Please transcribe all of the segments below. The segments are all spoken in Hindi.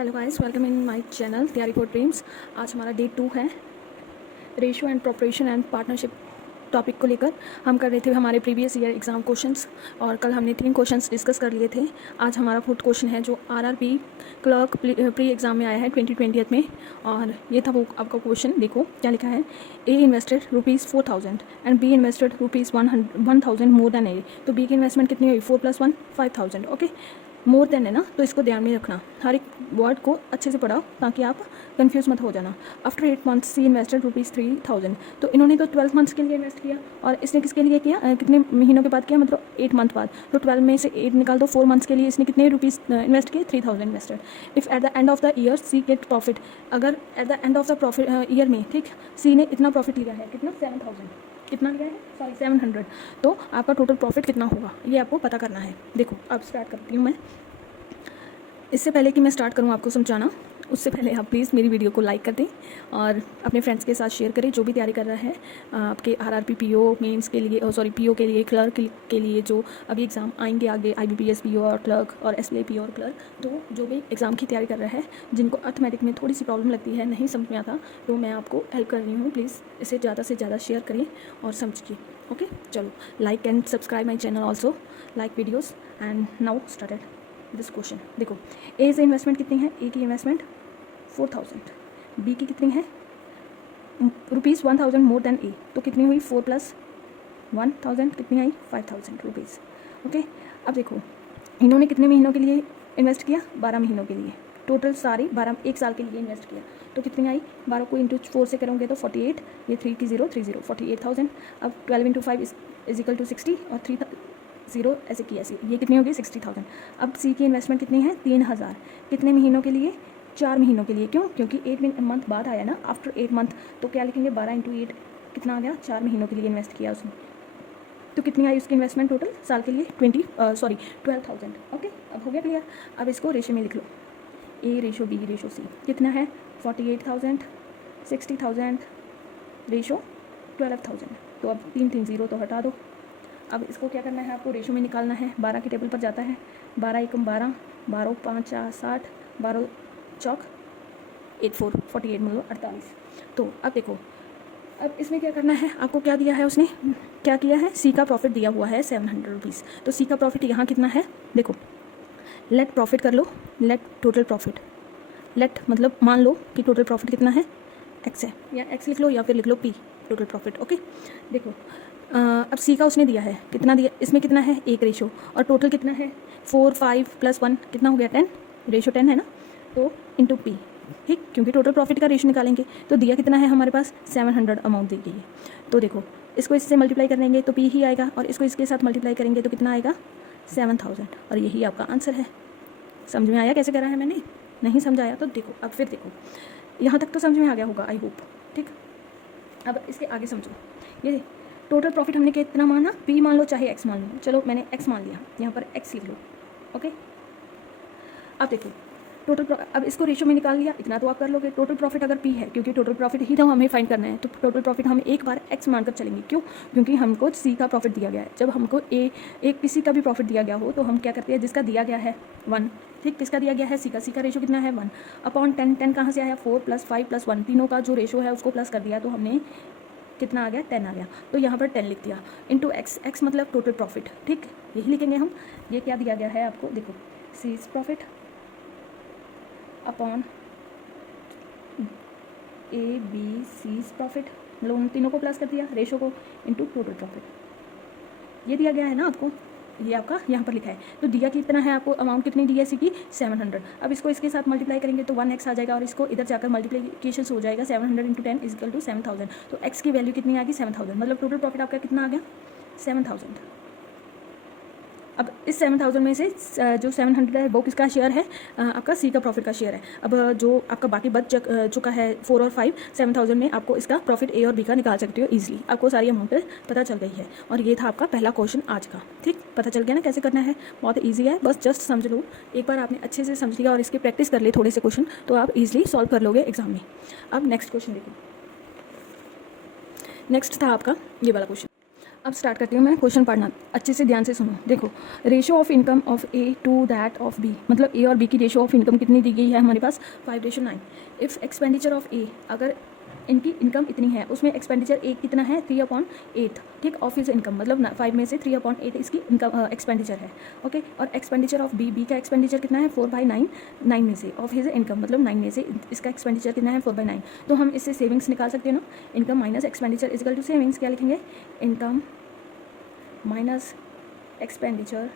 Hello guys, welcome in my channel तैयारी फॉर ड्रीम्स। आज हमारा डे 2 है। Ratio and proportion and partnership topic को लेकर हम कर रहे थे हमारे प्रीवियस ईयर एग्ज़ाम क्वेश्चंस, और कल हमने 3 क्वेश्चंस डिस्कस कर लिए थे। आज हमारा 4th क्वेश्चन है जो आरआरबी क्लर्क प्री एग्ज़ाम में आया है 2020 में, और ये था वो आपका क्वेश्चन। देखो क्या लिखा है। A invested ₹4,000 and B invested ₹1,000 more than A. तो बी की इन्वेस्टमेंट कितनी हुई? 4 + 1 5,000। ओके, मोर देन है ना, तो इसको ध्यान में रखना। हर एक वर्ड को अच्छे से पढ़ाओ ताकि आप कंफ्यूज मत हो जाना। आफ्टर 8 मंथ्स सी इन्वेस्टेड ₹3,000। तो इन्होंने तो 12 मंथ्स के लिए इन्वेस्ट किया, और इसने किसके लिए किया, कितने महीनों के बाद किया, मतलब 8 मंथ बाद। तो 12 में से 8 निकाल दो, 4 मंथ्स के लिए इसने कितने रुपीज़ इन्वेस्ट किए? 3,000 invested. If at the end of the year C get profit, अगर at the end of the profit year में, ठीक, सी ने इतना प्रॉफिट लिया है, कितना? 7,000। कितना लिया है? सॉरी 700। तो आपका टोटल प्रॉफिट कितना होगा ये आपको पता करना है। देखो अब स्टार्ट करती हूँ मैं। इससे पहले कि मैं स्टार्ट करूँ आपको समझाना, उससे पहले आप प्लीज़ मेरी वीडियो को लाइक कर दें और अपने फ्रेंड्स के साथ शेयर करें जो भी तैयारी कर रहा है आपके आरआरबी पीओ मेंस के लिए, पीओ के लिए, क्लर्क के लिए, जो अभी एग्ज़ाम आएंगे आगे, आईबीपीएस पीओ और क्लर्क और एसबीआई पीओ और क्लर्क। तो जो भी एग्ज़ाम की तैयारी कर रहा है, जिनको अर्थमेटिक में थोड़ी सी प्रॉब्लम लगती है, नहीं समझ में आता, तो मैं आपको हेल्प कर रही हूँ। प्लीज़ इसे ज़्यादा से ज़्यादा शेयर करें और समझिए। ओके, चलो, like and subscribe my channel also, like videos. And now started this question. देखो, ए से इन्वेस्टमेंट कितनी है? ए की इन्वेस्टमेंट 4,000। बी की कितनी है? ₹1,000 मोर देन ए। तो कितनी हुई? 4 + 1,000 कितनी आई? 5,000 रुपीज़। ओके, अब देखो इन्होंने कितने महीनों के लिए इन्वेस्ट किया? 12 महीनों के लिए। टोटल सारी 12, 1 साल के लिए इन्वेस्ट किया। तो कितनी आई? 12 को इंटू 4 से करोगे तो 48, ये 3 की 0 30 48,000। अब 12 × 5 इज इक्वल टू 60, और 3 0 ऐसे की ऐसे, ये कितनी होगी? 60,000। अब सी की इन्वेस्टमेंट कितनी है? 3,000। कितने महीनों के लिए? 4 महीनों के लिए। क्यों? क्योंकि 8 मंथ बाद आया ना, आफ्टर 8 मंथ। तो क्या लिखेंगे? 12 × 8 कितना आ गया? 4 महीनों के लिए इन्वेस्ट किया उसने। तो कितनी आई उसकी इन्वेस्टमेंट टोटल साल के लिए? 12,000। ओके, अब हो गया क्लियर। अब इसको रेशो में लिख लो, ए रेशो बी रेशो सी। कितना है? 48,000, 60,000 रेशो 12,000। तो अब 3 0 तो हटा दो। अब इसको क्या करना है आपको? रेशो में निकालना है। 12 की टेबल पर जाता है। 12 एकम 12, 12 5 60, 12 चौक 84, 48 मतलब 48। तो अब देखो, अब इसमें क्या करना है आपको? क्या दिया है उसने? क्या किया है? सी का प्रॉफिट दिया हुआ है 700 रुपीज़। तो सी का प्रॉफिट यहाँ कितना है? देखो, लेट प्रॉफिट कर लो, लेट टोटल प्रॉफिट। लेट मतलब मान लो कि टोटल प्रॉफिट कितना है? एक्स है, या एक्स लिख लो या फिर लिख लो पी, टोटल प्रॉफिट। ओके, देखो अब सी का उसने दिया है, कितना दिया? इसमें कितना है? 1 रेशो, और टोटल कितना है? 4 5 + 1 कितना हो गया? 10, रेशो 10 है ना, तो इंटू पी, ठीक, क्योंकि टोटल प्रॉफिट का रेशो निकालेंगे। तो दिया कितना है हमारे पास? 700 अमाउंट दी गई है। तो देखो, इसको इससे मल्टीप्लाई करेंगे तो पी ही आएगा, और इसको इसके साथ मल्टीप्लाई करेंगे तो कितना आएगा? 7,000। और यही आपका आंसर है। समझ में आया कैसे करा है मैंने? नहीं समझ आया तो देखो, अब फिर देखो, यहाँ तक तो समझ में आ गया होगा आई होप। ठीक, अब इसके आगे समझो। ये टोटल प्रॉफिट हमने कितना माना? पी मान लो चाहे एक्स मान लो। चलो मैंने एक्स मान लिया, यहाँ पर एक्स लिख लो। ओके, अब देखो टोटल अब इसको रेशो में निकाल लिया, इतना तो आप कर लोगे। टोटल प्रॉफिट अगर पी है, क्योंकि टोटल प्रॉफिट ही तो हमें फाइंड करना है, तो टोटल प्रॉफिट हम एक बार एक्स मानकर चलेंगे। क्यों? क्योंकि हमको सी का प्रॉफिट दिया गया है। जब हमको एक किसी का भी प्रॉफिट दिया गया हो तो हम क्या करते हैं? जिसका दिया गया है 1, ठीक, किसका दिया गया है? सी का। सी का रेशो कितना है? 1/10। 10 कहाँ से आया? 4 + 5 + 1, तीनों का जो रेशो है उसको प्लस कर दिया, तो हमने कितना आ गया? 10 आ गया। तो यहाँ पर 10 लिख दिया, इंटू एक्स। एक्स मतलब टोटल प्रॉफिट, ठीक, यही लिखेंगे हम। ये क्या दिया गया है आपको? देखो, C is profit upon A B C is profit, मतलब उन तीनों को प्लस कर दिया, रेशो को, इंटू टोटल प्रॉफिट। ये दिया गया है ना आपको, ये आपका यहाँ पर लिखा है। तो दिया कितना है आपको? अमाउंट कितनी दी है सी की? 700। अब इसको इसके साथ मल्टीप्लाई करेंगे तो 1x आ जाएगा, और इसको इधर जाकर मल्टीप्लीकेशन हो जाएगा। 700 × 10 = 7,000। तो x की वैल्यू कितनी आ गई? 7,000। मतलब टोटल प्रॉफिट आपका कितना आ गया? 7,000। अब इस 7,000 में से जो 700 है वो किसका शेयर है? आपका सी का प्रॉफिट का शेयर है। अब जो आपका बाकी बच चुका है 4 और 5, 7,000 में आपको इसका प्रॉफिट ए और बी का निकाल सकते हो ईजिली। आपको सारी अमाउंट पता चल गई है। और ये था आपका पहला क्वेश्चन आज का। ठीक, पता चल गया ना कैसे करना है? बहुत ईजी है, बस जस्ट समझ लो। एक बार आपने अच्छे से समझ लिया और इसकी प्रैक्टिस कर ली थोड़े से क्वेश्चन, तो आप ईजिली सॉल्व कर लोगे एग्जाम में। अब नेक्स्ट क्वेश्चन देखो। नेक्स्ट था आपका ये वाला क्वेश्चन। अब स्टार्ट करती हूँ मैं क्वेश्चन पढ़ना, अच्छे से ध्यान से सुनो। देखो, ratio of income of A to that of B, मतलब ए और बी की रेशो ऑफ इनकम कितनी दी गई है हमारे पास 5:9। इफ़ एक्सपेंडिचर ऑफ ए, अगर इनकी इनकम इतनी है, उसमें एक्सपेंडिचर ए कितना है 3/8, ठीक, ऑफ हिज इनकम, मतलब 5 में से 3/8 इसकी इनकम एक्सपेंडिचर है, ओके। और एक्सपेंडिचर ऑफ बी, बी का एक्सपेंडिचर कितना है 4/9, 9 में से ऑफ हिज इनकम, मतलब 9 में से इसका एक्सपेंडिचर कितना है 4/9। तो हम इससे सेविंग्स निकाल सकते हैं ना, income minus expenditure equal to savings. क्या लिखेंगे, इनकम माइनस एक्सपेंडिचर,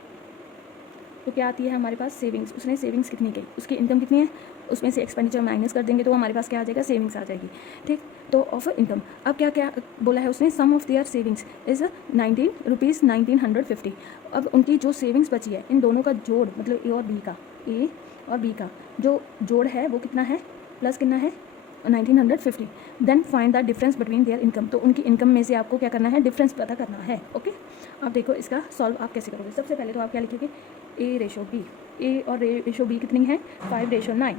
तो क्या आती है हमारे पास सेविंग्स। उसने सेविंग्स कितनी की, उसकी इनकम कितनी है, उसमें से एक्सपेंडिचर माइनस कर देंगे तो हमारे पास क्या आ जाएगा, सेविंग्स आ जाएगी, ठीक। तो ऑफ इनकम, अब क्या क्या बोला है उसने, सम ऑफ देयर सेविंग्स इज़ 1950। अब उनकी जो सेविंग्स बची है, इन दोनों का जोड़, मतलब ए और बी का जो जोड़ है वो कितना है, प्लस कितना है 1950। Then find the difference between their income, तो उनकी इनकम में से आपको क्या करना है, डिफरेंस पता करना है, ओके। अब देखो इसका सॉल्व आप कैसे करोगे। सबसे पहले तो आप क्या लिखोगे, ए रेशो बी, ए और रेशो बी कितनी है 5:9,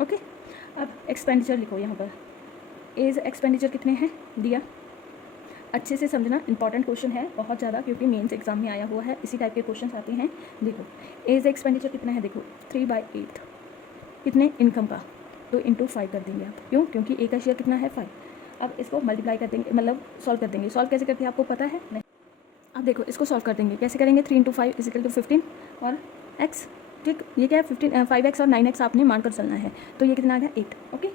ओके। अब एक्सपेंडिचर लिखो यहाँ पर, एज एक्सपेंडिचर कितने हैं दिया, अच्छे से समझना, इंपॉर्टेंट क्वेश्चन है बहुत ज़्यादा, क्योंकि मेंस एग्जाम में आया हुआ है, इसी टाइप के क्वेश्चन आते हैं। देखो एज एक्सपेंडिचर कितना है, देखो 3/8 कितने इनकम का, तो इंटू 5 कर देंगे आप, क्यों, क्योंकि ए का शेयर कितना है 5। अब इसको मल्टीप्लाई कर देंगे, मतलब सॉल्व कर देंगे। सॉल्व कैसे करते हैं आपको पता है नहीं। अब देखो इसको सॉल्व कर देंगे, कैसे करेंगे, 3 × 5 = 15 और x, ठीक, ये क्या है 5x और 9x आपने मानकर चलना है, तो ये कितना आ गया 8, ओके।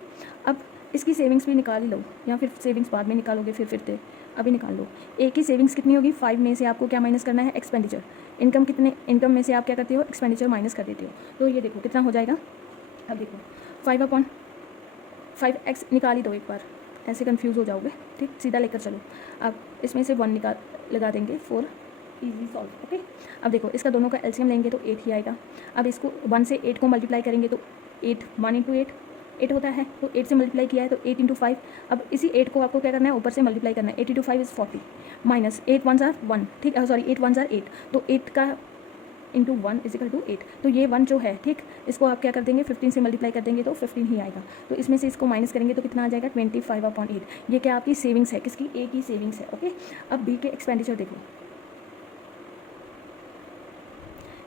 अब इसकी सेविंग्स भी निकाल ही लो, या फिर सेविंग्स बाद में निकालोगे, फिर अभी निकाल लो। ए की सेविंग्स कितनी होगी, 5 में से आपको क्या माइनस करना है, एक्सपेंडिचर। इनकम कितने, इनकम में से आप क्या करते हो, एक्सपेंडिचर माइनस कर देते हो, तो ये देखो कितना हो जाएगा। अब देखो 5/5x निकाल ही दो एक बार, ऐसे कंफ्यूज हो जाओगे, ठीक, सीधा लेकर चलो। अब इसमें से 1 लगा देंगे, 4, इजी सॉल्व, ओके। अब देखो इसका दोनों का एलसीएम लेंगे तो 8 ही आएगा। अब इसको 1 से 8 को मल्टीप्लाई करेंगे तो 8, 1 × 8 8 होता है, तो 8 से मल्टीप्लाई किया है तो 8 × 5। अब इसी 8 को आपको क्या करना है, ऊपर से मल्टीप्लाई करना है, 8 × 5 = 40, माइनस 8 1s are 1, ठीक, सॉरी 8 1s are 8, तो 8 का इंटू 1 = 8, तो ये 1 जो है, ठीक, इसको आप क्या कर देंगे, 15 से मल्टीप्लाई कर देंगे तो 15 ही आएगा। तो इसमें से इसको माइनस करेंगे तो कितना आ जाएगा 25/8। ये क्या आपकी सेविंग्स है, किसकी, ए की सेविंग्स है, ओके। अब बी के एक्सपेंडिचर देखो,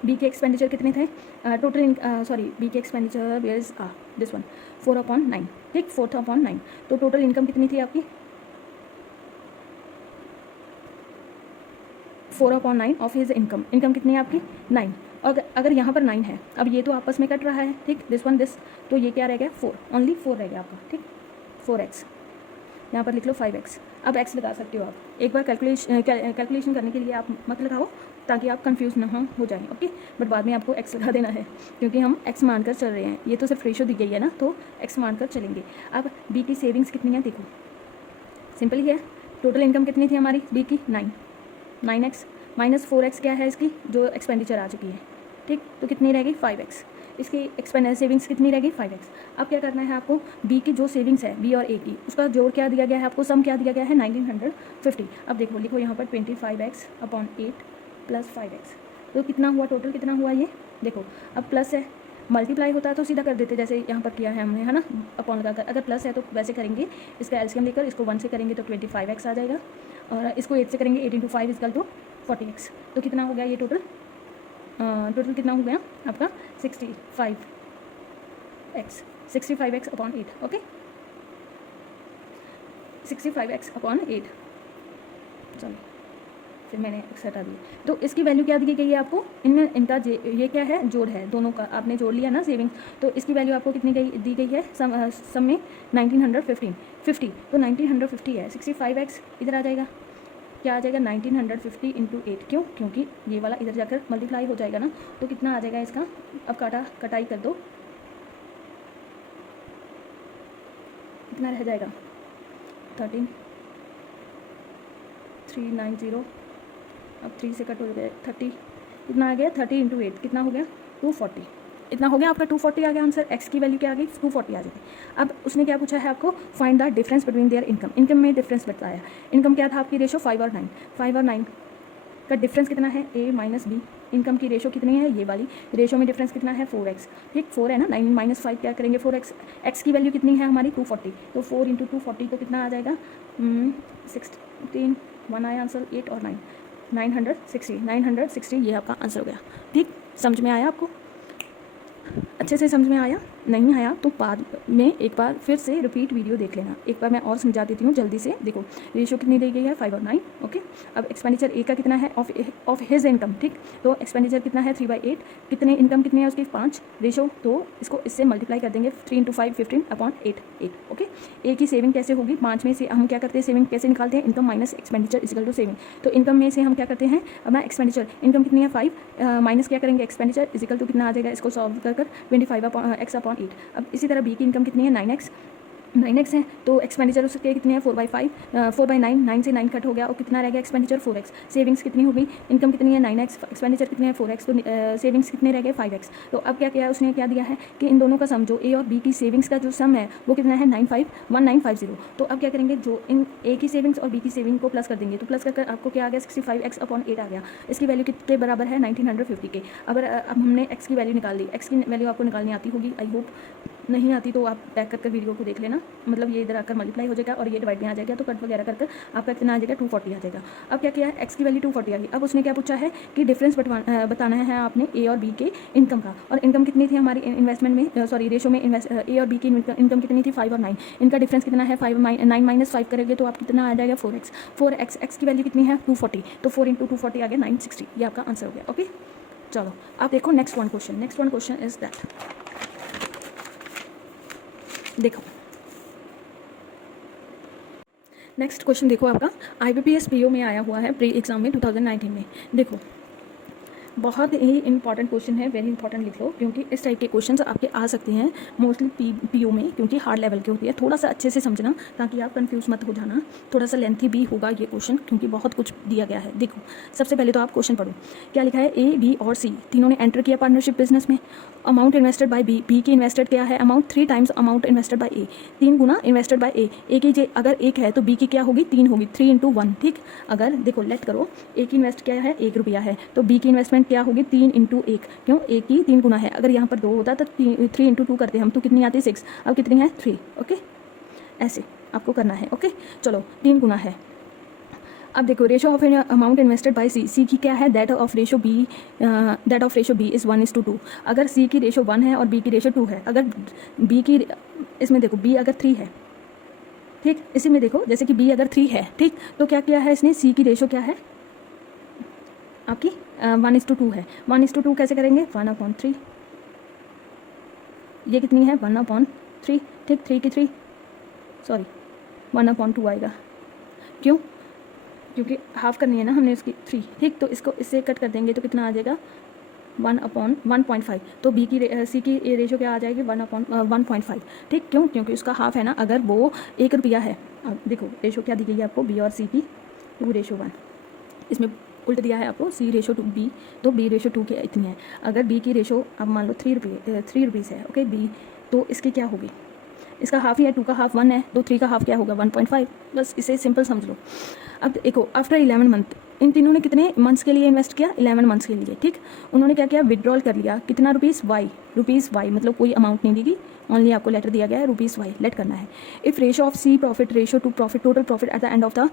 बी के एक्सपेंडिचर कितने थे, टोटल, सॉरी बी के एक्सपेंडिचर इज दिस वन 4/9, ठीक, 4/9। तो टोटल इनकम कितनी थी आपकी 4/9 ऑफ हिज इनकम। इनकम कितनी है आपकी 9, और अगर यहाँ पर 9 है, अब ये तो आपस में कट रहा है, ठीक, दिस वन दिस, तो ये क्या रह गया 4, ओनली 4 रह गया आपका, ठीक, 4x, यहाँ पर लिख लो 5x। अब x लगा सकते हो आप, एक बार कैलकुलेशन करने के लिए आप मत लगाओ, ताकि आप कंफ्यूज ना हो जाए, ओके। बट बाद में आपको x लगा देना है, क्योंकि हम x मानकर चल रहे हैं, ये तो सिर्फ रेशो दी गई है ना, तो x मानकर चलेंगे। अब b की सेविंग्स कितनी है देखो, सिंपल ही है, टोटल इनकम कितनी थी हमारी b की 9x माइनस 4x क्या है इसकी, जो एक्सपेंडिचर आ चुकी है, ठीक, तो कितनी रहेगी 5x। इसकी सेविंग्स कितनी रहेगी 5x। अब क्या करना है आपको, बी की जो सेविंग्स है बी और ए की, उसका जोड़ क्या दिया गया है आपको, सम क्या दिया गया है 1950। अब देखो लिखो यहाँ पर 25x/8 + 5x, तो कितना हुआ, टोटल कितना हुआ ये देखो। अब प्लस है, मल्टीप्लाई होता है तो सीधा कर देते, जैसे यहाँ पर किया है हमने, है ना, अपॉन लगाकर। अगर प्लस है तो वैसे करेंगे, इसका एलसीएम लेकर इसको 1 से करेंगे तो 25x आ जाएगा, और इसको 8 से करेंगे 8 × 5 = 40x। तो कितना हो गया ये टोटल, टोटल कितना हो गया आपका 65x/8, ओके, 65x/8, चलो फिर मैंने x हटा दिया। तो इसकी वैल्यू क्या दी गई है आपको, इनमें इनका ये क्या है, जोड़ है, दोनों का आपने जोड़ लिया ना सेविंग, तो इसकी वैल्यू आपको कितनी दी गई है, सम में 1950, तो 1950 है, 65x इधर आ जाएगा, क्या आ जाएगा 1950 × 8, क्यों, क्योंकि ये वाला इधर जाकर मल्टीप्लाई हो जाएगा ना, तो कितना आ जाएगा इसका, अब कटाई कर दो, कितना रह जाएगा 13390, अब 3 से कट हो गया 30, कितना आ गया 30 × 8 कितना हो गया 240, इतना हो गया आपका 240 आ गया आंसर। x की वैल्यू क्या आ गई 240 आ जाएगी। अब उसने क्या पूछा है आपको, find the difference between their income, income में डिफरेंस बताया। इनकम क्या था आपकी रेशो 5 और 9 का डिफरेंस कितना है, a माइनस b। इनकम की रेशो कितनी है, ये वाली रेशो में डिफरेंस कितना है 4x, ठीक, 4 है ना, 9 - 5 क्या करेंगे 4x। x की वैल्यू कितनी है हमारी 240, तो 4 × 240 तो कितना आ जाएगा 16 1 आया आंसर, 8 और 9, 960 ये आपका आंसर हो गया। ठीक, समझ में आया आपको? अच्छे से समझ में आया? नहीं आया तो बाद में एक बार फिर से रिपीट वीडियो देख लेना। एक बार मैं और समझा देती हूँ जल्दी से। देखो रेशियो कितनी दी गई है, 5 और 9। ओके, अब एक्सपेंडिचर ए का कितना है ऑफ हिज इनकम। ठीक, तो एक्सपेंडिचर कितना है 3/8, कितने इनकम कितनी है उसकी 5 रेशो, तो इसको इससे मल्टीप्लाई कर देंगे 3 × 5 15/8। ओके, ए की सेविंग कैसे होगी, 5 में से हम क्या करते हैं, सेविंग कैसे निकालते हैं, income minus expenditure equal to saving. तो इनकम में से हम क्या करते हैं, अपना एक्सपेंडिचर, इनकम कितनी है 5 माइनस क्या करेंगे एक्सपेंडिचर इक्वल टू कितना आ जाएगा, इसको सॉल्व कर 25x/8। अब इसी तरह बी की इनकम कितनी है 9x है, तो एक्सपेंडिचर उसके कितने हैं 4/5, 4/9, 9 से 9 कट हो गया और कितना रह गया एक्सपेंडिचर 4x। सेविंग्स कितनी हो गई, इनकम कितनी है 9x, एक्सपेंडिचर कितने हैं 4x, तो सेविंग्स कितने रह गए 5x। तो अब क्या किया उसने, क्या दिया है कि इन दोनों का सम, जो ए और बी की सेविंग्स का जो सम है वो कितना है 1950। तो अब क्या करेंगे, जो इन ए की सेविंग्स और बी की सेविंग को प्लस कर देंगे, तो प्लस कर आपको क्या आ गया 65x/8 आ गया। इसकी वैल्यू कितने बराबर है 1950 के। अब हमने एक्स की वैल्यू निकाल ली, एक्स की वैल्यू आपको निकालनी आती होगी, आई होप। नहीं आती तो आप बैक कर वीडियो को देख लेना, मतलब ये इधर आकर मल्टीप्लाई हो जाएगा और ये डिवाइड में आ जाएगा, तो कट वगैरह कर आपका कितना आ जाएगा 240 आ जाएगा। अब क्या किया है, एक्स की वैल्यू 240 आ गई। अब उसने क्या पूछा है कि डिफरेंस बताना है आपने ए और बी के इनकम का, और इनकम कितनी थी हमारी इन्वेस्टमेंट में, सॉरी रेशो में, ए और बी की इनकम कितनी थी 5 और 9, इनका डिफरेंस कितना है 9 - 5 करेंगे तो आप कितना आ जाएगा 4x। एक्स की वैल्यू कितनी है 240, तो 4 × 240 आ गया 960, ये आपका आंसर हो गया। ओके, चलो आप देखो next one question is that, देखो नेक्स्ट क्वेश्चन देखो आपका IBPS PO में आया हुआ है प्री एग्जाम में 2019 में। देखो बहुत ही इंपॉर्टेंट क्वेश्चन है, वेरी इंपॉर्टेंट लिख लो, क्योंकि इस टाइप के क्वेश्चंस आपके आ सकते हैं मोस्टली PO में, क्योंकि हार्ड लेवल के होती है। थोड़ा सा अच्छे से समझना ताकि आप कंफ्यूज मत हो जाना, थोड़ा सा लेंथी भी होगा ये क्वेश्चन क्योंकि बहुत कुछ दिया गया है। देखो सबसे पहले तो आप क्वेश्चन पढ़ो, क्या लिखा है, A, B और C तीनों ने एंटर किया पार्टनरशिप बिजनेस में। अमाउंट इन्वेस्टेड बाय बी की इन्वेस्टेड क्या है amount 3 times amount invested by A, 3 गुना इन्वेस्टेड बाय ए की अगर 1 है तो बी की क्या होगी 3 होगी, 3 × 1। ठीक, अगर देखो लेट करो, ए की इन्वेस्ट क्या है 1 रुपया है, तो बी की इन्वेस्टमेंट क्या होगी 3 × 1, क्यों ए की 3 गुना है। अगर यहाँ पर 2 होता तो 3 × 2 करते हम, तो कितनी आती है 6, अब कितनी है 3। ओके, ऐसे आपको करना है। ओके, चलो 3 गुना है। अब देखो ratio of amount invested by C की क्या है, that of ratio B is 1:2। अगर सी की रेशो 1 है और बी की रेशो 2 है, अगर बी की, इसमें देखो बी अगर 3 है, ठीक, इसी में देखो जैसे कि बी अगर 3 है, ठीक, तो क्या किया है इसने, सी की रेशो क्या है आपकी 1:2 है। 1:2 कैसे करेंगे 1/3, ये कितनी है 1/3, ठीक, 3 की 3 सॉरी 1/2 आएगा, क्यों, क्योंकि हाफ करनी है ना हमने उसकी 3, ठीक, तो इसको इससे कट कर देंगे तो कितना आ जाएगा 1/1.5। तो बी की सी की रेशो क्या आ जाएगी 1/1.5, ठीक, क्यों, क्योंकि उसका हाफ है ना, अगर वो 1 रुपया है। अब देखो रेशो क्या दी गई है आपको, बी और सी की 2:1, इसमें उल्ट दिया है आपको C/2B, तो B/2 की इतनी है। अगर बी की रेशो अब मान लो 3 रुपीज़ है, ओके बी, तो इसकी क्या होगी, इसका हाफ ही है, 2 का हाफ 1 है, तो 3 का हाफ क्या होगा 1.5, बस इसे सिंपल समझ लो। अब देखो आफ्टर 11 मंथ, इन तीनों ने कितने मंथ्स के लिए इन्वेस्ट किया 11 मंथ्स के लिए, ठीक, उन्होंने क्या किया विड्रॉल कर लिया, कितना रुपीज़ वाई, मतलब कोई अमाउंट नहीं दी गई, ओनली आपको लेटर दिया गया है रुपीज़ वाई, लेट करना है। If ratio of C profit ratio to profit total profit at the end of the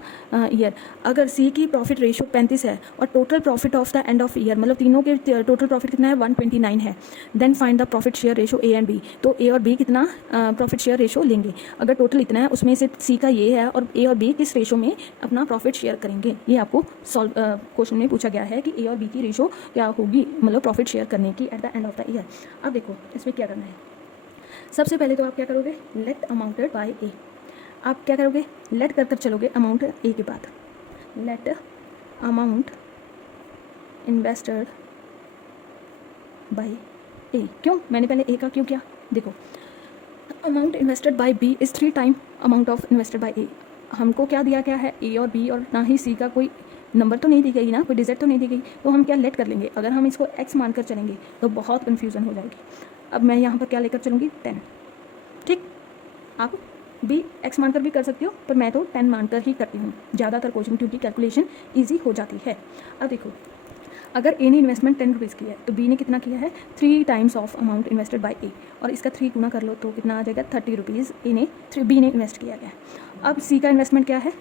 year, अगर सी की प्रॉफिट रेशो 35 है और total profit of the end of year, मतलब तीनों के टोटल प्रॉफिट कितना है 129 है, then find the profit share ratio A and B, तो ए और बी कितना प्रॉफिट शेयर रेशो लेंगे। अगर टोटल इतना है उसमें से सी का ये है और ए और बी किस रेशो में अपना प्रॉफिट शेयर करेंगे, ये आपको सॉल्व क्वेश्चन में पूछा गया है कि ए और बी की रेशो क्या होगी, मतलब प्रॉफिट शेयर करने की eight the end of the year. अब देखो इसमें क्या करना है, सबसे पहले तो आप क्या करोगे, लेट अमाउंटेड बाय ए, आप क्या करोगे लेट कर चलोगे अमाउंट ए के बाद, let amount invested by A, क्यों मैंने पहले ए का क्यों किया, देखो amount invested by B is 3 time amount of invested by A, हमको क्या दिया गया है ए और बी, और ना ही सी का कोई नंबर तो नहीं दी गई ना, कोई डिजिट तो नहीं दी गई, तो हम क्या लेट कर लेंगे। अगर हम इसको एक्स मानकर चलेंगे तो बहुत कन्फ्यूज़न हो जाएगी। अब मैं यहाँ पर क्या लेकर चलूँगी 10, ठीक, आप भी एक्स मानकर भी कर सकते हो, पर मैं तो 10 मानकर ही करती हूँ ज़्यादातर क्वेश्चन, क्योंकि कैलकुलेशन ईजी हो जाती है। अब देखो अगर ए ने इन्वेस्टमेंट 10 रुपीज़ किया है तो बी ने कितना किया है 3 times of amount invested by A, और इसका 3 गुना कर लो तो कितना आ जाएगा 30 रुपीज़ बी ने इन्वेस्ट किया गया है। अब सी का इन्वेस्टमेंट क्या है,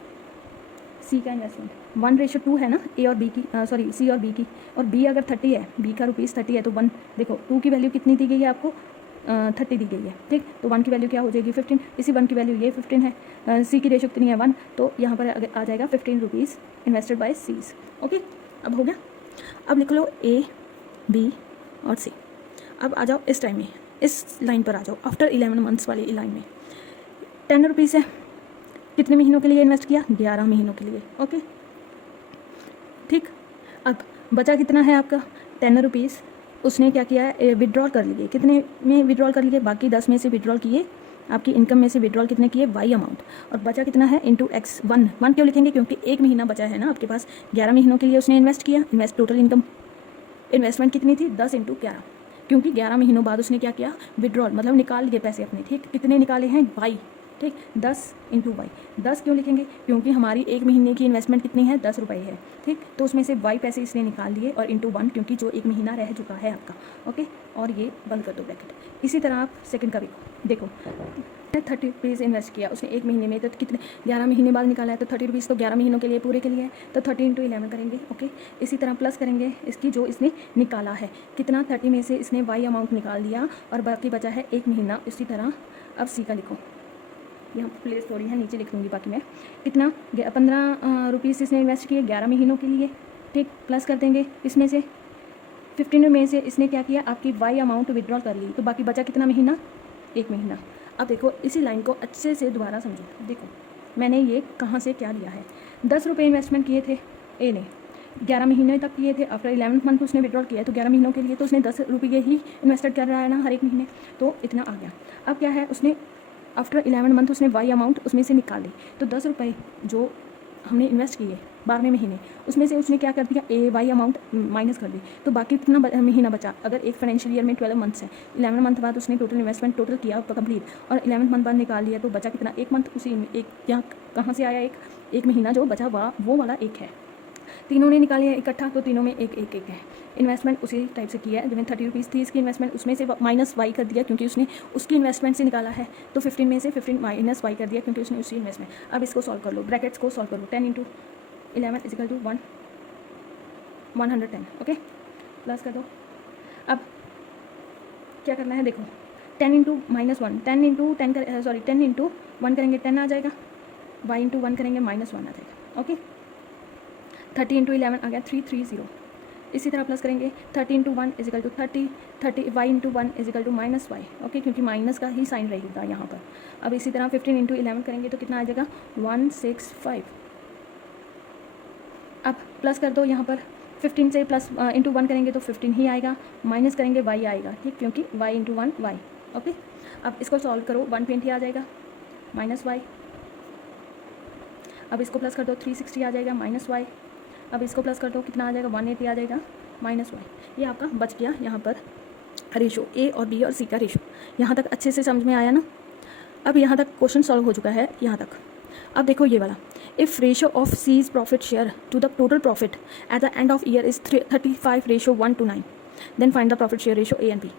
सी का इन्वेस्टमेंट 1:2 है ना, ए और बी की, सॉरी सी और बी की, और बी अगर 30 है, बी का ₹30 है तो 1, देखो 2 की वैल्यू कितनी दी गई है आपको, 30 दी गई है, ठीक। तो 1 की वैल्यू क्या हो जाएगी 15, इसी 1 की वैल्यू ये 15 है, सी की रेशो कितनी है 1, तो यहाँ पर आ जाएगा ₹15 इन्वेस्टेड बाय सीज। ओके, अब हो गया। अब लिख लो ए, बी और सी। अब आ जाओ इस टाइम में, इस लाइन पर आ जाओ, आफ्टर 11 मंथ्स वाली लाइन में। ₹10 है, कितने महीनों के लिए इन्वेस्ट किया, 11 महीनों के लिए। ओके, ठीक। अब बचा कितना है आपका, ₹10 उसने क्या किया है, विड्रॉल कर लिए। कितने में विड्रॉल कर लिए, बाकी 10 में से विड्रॉल किए, आपकी इनकम में से विड्रॉल कितने किए, वाई अमाउंट, और बचा कितना है इंटू एक्स। 1 क्यों लिखेंगे, क्योंकि 1 महीना बचा है ना आपके पास, 11 महीनों के लिए उसने इन्वेस्ट किया। टोटल इनकम, इन्वेस्टमेंट कितनी थी, 10 × 11, क्योंकि 11 महीनों बाद उसने क्या किया, विड्रॉल, मतलब निकाल लिए पैसे अपने, ठीक। कितने निकाले हैं, वाई, ठीक, 10 × वाई। 10 क्यों लिखेंगे, क्योंकि हमारी 1 महीने की इन्वेस्टमेंट कितनी है, ₹10 है, ठीक। तो उसमें से वाई पैसे इसने निकाल लिए, और इंटू 1, क्योंकि जो 1 महीना रह चुका है आपका। ओके, और ये बंद कर दो ब्रैकेट। इसी तरह आप सेकंड का भी देखो, ₹30 इन्वेस्ट किया उसने 1 महीने में, तो कितने, 11 महीने बाद निकाला है, तो ₹30 तो 11 महीनों के लिए, पूरे के लिए है, तो 30 × 11 करेंगे। ओके, इसी तरह प्लस करेंगे इसकी जो इसने निकाला है, कितना, 30 में से इसने वाई अमाउंट निकाल दिया, और बाकी बचा है 1 महीना। इसी तरह अब सी का लिखो, यहाँ प्लेस थोड़ी है, नीचे लिख दूँगी, बाकी मैं कितना, ₹15 इसने इन्वेस्ट किए 11 महीनों के लिए, ठीक। प्लस कर देंगे इसमें से 15 में से इसने क्या किया, आपकी वाई अमाउंट विड्रॉल कर ली, तो बाकी बचा कितना महीना, 1 महीना। अब देखो इसी लाइन को अच्छे से दोबारा समझो। देखो मैंने ये कहाँ से क्या लिया है, ₹10 इन्वेस्टमेंट किए थे ए ने, 11 महीने तक किए थे, आफ्टर 11th मंथ उसने विड्रॉल किया है, तो 11 महीनों के लिए तो उसने ₹10 ही इन्वेस्टेड कर रहा है ना हर एक महीने, तो इतना आ गया। अब क्या है, उसने आफ्टर 11 मंथ उसने वाई अमाउंट उसमें से निकाले, तो ₹10 जो हमने इन्वेस्ट किए 12वें महीने, उसमें से उसने क्या कर दिया, ए वाई अमाउंट माइनस कर दी, तो बाकी कितना महीना बचा। अगर एक फाइनेंशियल ईयर में 12 मंथ्स है, 11 मंथ बाद उसने टोटल इन्वेस्टमेंट टोटल किया कंप्लीट, और 11 मंथ बाद निकाल लिया, तो बचा कितना, 1 मंथ। उसी एक यहाँ कहाँ से आया, एक महीना जो बचा वो वाला 1 है। तीनों ने निकाले हैं इकट्ठा, तो तीनों में एक है। इन्वेस्टमेंट उसी टाइप से किया है, जिसमें ₹30 थी इसकी इन्वेस्टमेंट, उसमें से माइनस वाई कर दिया, क्योंकि उसने उसकी इन्वेस्टमेंट से निकाला है, तो 15 में से 15 माइनस वाई कर दिया, क्योंकि उसने उसकी इन्वेस्टमेंट। अब इसको सॉल्व कर लो, ब्रैकेट्स को सॉल्व करो, 10 × 11 = 110। ओके, प्लस कर दो। अब क्या करना है, देखो 10 × -1, 10 × 10 कर, सॉरी 10 × 1 करेंगे 10 आ जाएगा, y × 1 करेंगे -1 आ जाएगा। ओके, 30 × 11 आ गया 330। इसी तरह प्लस करेंगे 30 × 1 = 30, y × 1 = -y। ओके, क्योंकि माइनस का ही साइन रहेगा यहाँ पर। अब इसी तरह 15 × 11 करेंगे तो कितना आ जाएगा, 165। अब प्लस कर दो यहाँ पर, 15 से प्लस इंटू 1 करेंगे तो 15 ही आएगा, माइनस करेंगे y आएगा, ठीक, क्योंकि y × 1 y। ओके, अब इसको सॉल्व करो, 120 आ जाएगा -y। अब इसको प्लस कर दो, 360 आ जाएगा -y। अब इसको प्लस कर दो, कितना आ जाएगा, 180 आ जाएगा -y। ये आपका बच गया यहाँ पर रेशो, ए और बी और सी का रेशो। यहाँ तक अच्छे से समझ में आया ना। अब यहाँ तक क्वेश्चन सॉल्व हो चुका है यहाँ तक। अब देखो ये वाला, if ratio of C's profit share to the total profit at the end of year is 35:1 then find the profit share ratio A and B.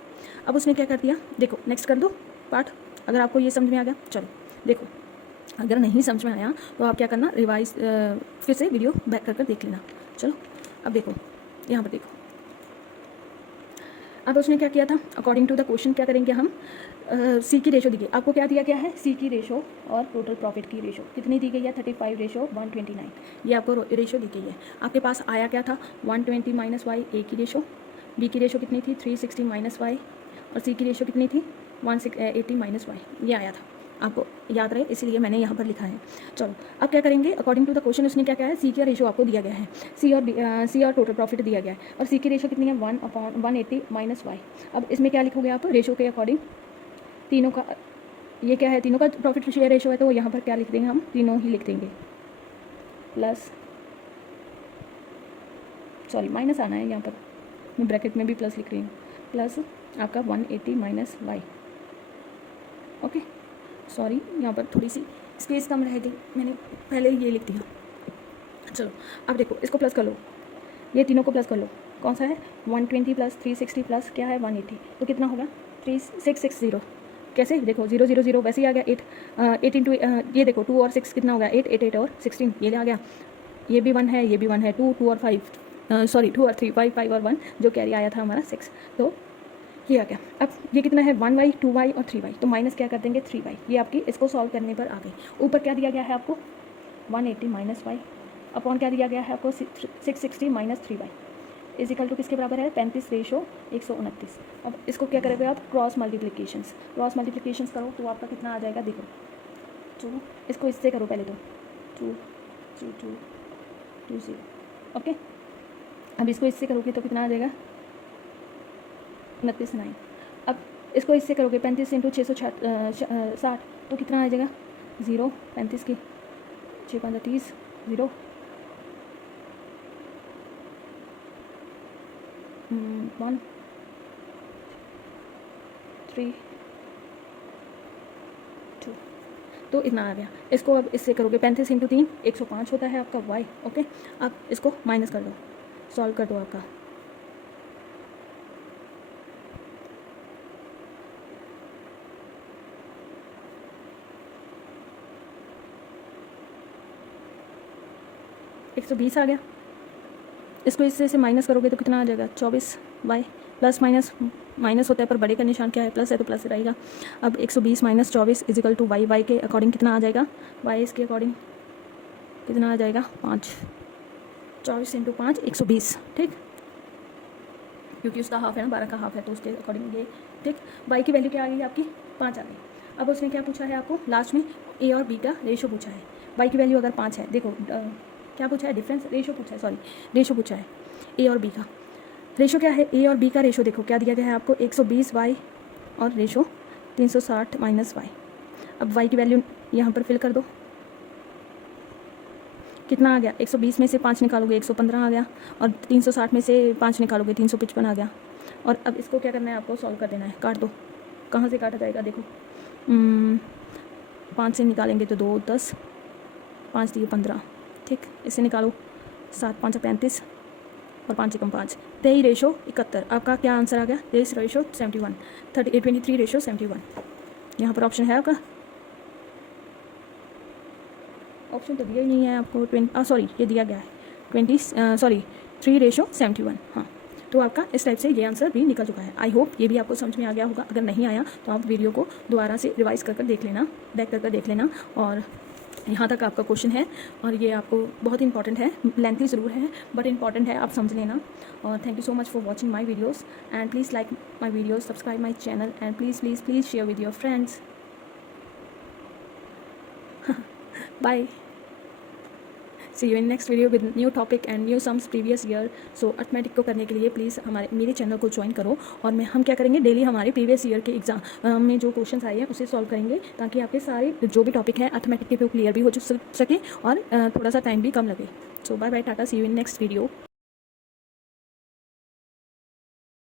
अब उसने क्या कर दिया, देखो नेक्स्ट कर दो पार्ट, अगर आपको ये समझ में आ गया। चलो देखो, अगर नहीं समझ में आया तो आप क्या करना, रिवाइज फिर से वीडियो बैक कर देख लेना। चलो अब देखो यहाँ पर देखो, अब उसने क्या किया था, अकॉर्डिंग टू द क्वेश्चन क्या करेंगे हम, सी की रेशो दी गई, आपको क्या दिया गया है, सी की रेशो और टोटल प्रॉफिट की रेशो कितनी दी गई है, 35:129। ये आपको रेशो दी गई है। आपके पास आया क्या था, 120 - y, ए की रेशो, बी की रेशो कितनी थी, 360 - y, और सी की रेशो कितनी थी, 180 - y। ये आया था, आपको याद रहे इसलिए मैंने यहाँ पर लिखा है। चलो अब क्या करेंगे, अकॉर्डिंग टू द क्वेश्चन उसने क्या किया है, सी का रेशो आपको दिया गया है, सी और टोटल प्रॉफिट दिया गया है, और सी की रेशो कितनी है, 1/180 - y। अब इसमें क्या लिखोगे आप, रेशो के अकॉर्डिंग तीनों का, ये क्या है, तीनों का प्रॉफिट शेयर रेशो है, तो यहाँ पर क्या लिख देंगे हम, तीनों ही लिख देंगे, प्लस, सॉरी माइनस आना है यहाँ पर, मैं ब्रैकेट में भी प्लस लिख रही हूँ, प्लस आपका 180 - y। ओके, सॉरी यहाँ पर थोड़ी सी स्पेस कम रह गई, मैंने पहले ये लिख दिया। चलो अब देखो इसको प्लस कर लो, ये तीनों को प्लस कर लो, कौन सा है, 120 + 360 प्लस क्या है 180, तो कितना होगा 3660। कैसे, देखो 0 0 0 वैसे ही आ गया, 8 × ये देखो 2 और 6 कितना हो गया, 8 8 8 और 16 ये आ गया, ये भी 1 है, ये भी 1 है, 2 2 और 5 सॉरी 2 और 3 5 5 और 1 जो कैरी आया था हमारा 6। तो ये आ गया। अब ये कितना है 1y 2y और 3y, तो माइनस क्या कर देंगे 3y। ये आपकी इसको सॉल्व करने पर आ गई। ऊपर क्या दिया गया है आपको 180 माइनस वाई अपॉन क्या दिया गया है आपको 660 minus 3y is equal to किसके बराबर है 35 रेशो 129। अब इसको क्या करोगे आप क्रॉस मल्टीप्लिकेशंस करो तो आपका कितना आ जाएगा देखो 2, इसको इससे करो पहले तो 2 2 2 2 0 ओके। अब इसको इससे करोगे तो कितना आ जाएगा 29 9। अब इसको इससे करोगे 35 इंटू 660 तो कितना आ जाएगा 0 35 की 6 5 30 0 1 3 2 तो इतना आ गया। इसको अब इससे करोगे 35 इंटू 3 105 होता है आपका y ओके। अब इसको माइनस कर दो, सॉल्व कर दो आपका एक 120 आ गया। इसको इससे से माइनस करोगे तो कितना आ जाएगा 24 y प्लस माइनस माइनस होता है पर बड़े का निशान क्या है प्लस है तो प्लस रहेगा। अब 120 minus 24 is equal to y के अकॉर्डिंग कितना आ जाएगा y इसके अकॉर्डिंग कितना आ जाएगा 5 24 इंटू 5 120 ठीक, क्योंकि उसका हाफ है ना 12 का हाफ है तो उसके अकॉर्डिंग ये ठीक। y की वैल्यू क्या आ गई आपकी 5 आ गई। अब उसने क्या पूछा है आपको लास्ट में a और b का रेशो पूछा है। y की वैल्यू अगर 5 है देखो क्या पूछा है डिफरेंस रेशो पूछा है सॉरी रेशो पूछा है a और b का। रेशो क्या है a और b का रेशो देखो क्या दिया गया है आपको 120 y और रेशो 360 माइनस y। अब y की वैल्यू यहाँ पर फिल कर दो कितना आ गया 120 में से 5 निकालोगे 115 आ गया और 360 में से 5 निकालोगे 355 आ गया। और अब इसको क्या करना है आपको सॉल्व कर देना है, काट दो। कहाँ से काटा जाएगा देखो 5 से निकालेंगे तो 2 10 5 दिए 15 ठीक, इससे निकालो 7 5 35 और 5 कम 5 23 रेशो 71। आपका क्या आंसर आ गया 23 रेशो 71 23 रेशो 71। यहाँ पर ऑप्शन है आपका, ऑप्शन तो दिया ही नहीं है आपको सॉरी ये दिया गया है 3 रेशो 71। हाँ तो आपका इस टाइप से ये आंसर भी निकल चुका है। आई होप ये भी आपको समझ में आ गया होगा। अगर नहीं आया तो आप वीडियो को दोबारा से रिवाइज कर देख लेना, बैक कर देख लेना। और यहाँ तक आपका क्वेश्चन है और ये आपको बहुत इंपॉर्टेंट है, लेंथी ज़रूर है बट इंपॉर्टेंट है, आप समझ लेना। और thank you so much for watching my videos and please like my videos, subscribe my channel and please share with your friends. Bye, see you in next video with new topic and new sums previous year. So arithmetic को करने के लिए प्लीज़ मेरे चैनल को ज्वाइन करो और हम क्या करेंगे डेली हमारे प्रीवियस ईयर के एग्जाम में जो क्वेश्चंस आए हैं उसे सॉल्व करेंगे ताकि आपके सारे जो भी टॉपिक हैं अर्थमेटिक के वो क्लियर भी हो सके और थोड़ा सा टाइम भी कम लगे। सो बाय बाय टाटा, see you in next video.